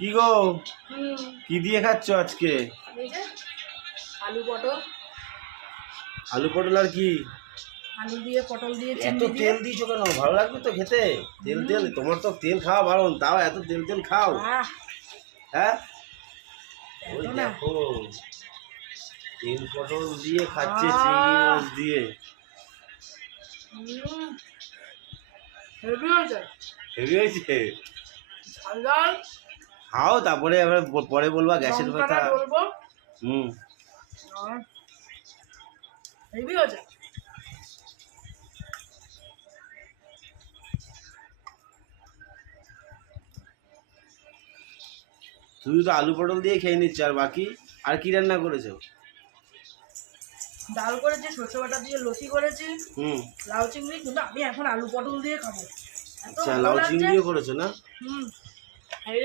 কি গো কি দিয়ে খাচ্ছ আজকে? আলু পটল। আলু পটল আর কি? আলু দিয়ে পটল দিয়ে এত তেল দিয়েছো কেন? ভালো লাগবে তো খেতে? তেল তেল তোমার তো তেল খাওয়া বারণ, তাও এত তেল তেল খাও? হ্যাঁ ওই দেখো তেল পটল দিয়ে খাচ্ছে চিংড়ি মাছ দিয়ে। হেভি হয়েছে। হেভি হয়েছে? ঝাল ঝাল। খাও তারপরে আবার পরে বলবা গ্যাসের লঙ্কাটা ব্যথা। বলবো। হুম হেভি হয়েছে। তুমি তো আলু পটল দিয়ে খেয়ে নিচ্ছ, আর বাকি আর কি রান্না করেছো? ডাল করেছি, সর্ষে বাটা দিয়ে লতি করেছি, লাউ চিংড়ি, কিন্তু আমি এখন আলু পটল দিয়ে খাবো। আচ্ছা, লাউ চিংড়িও করেছো না? এই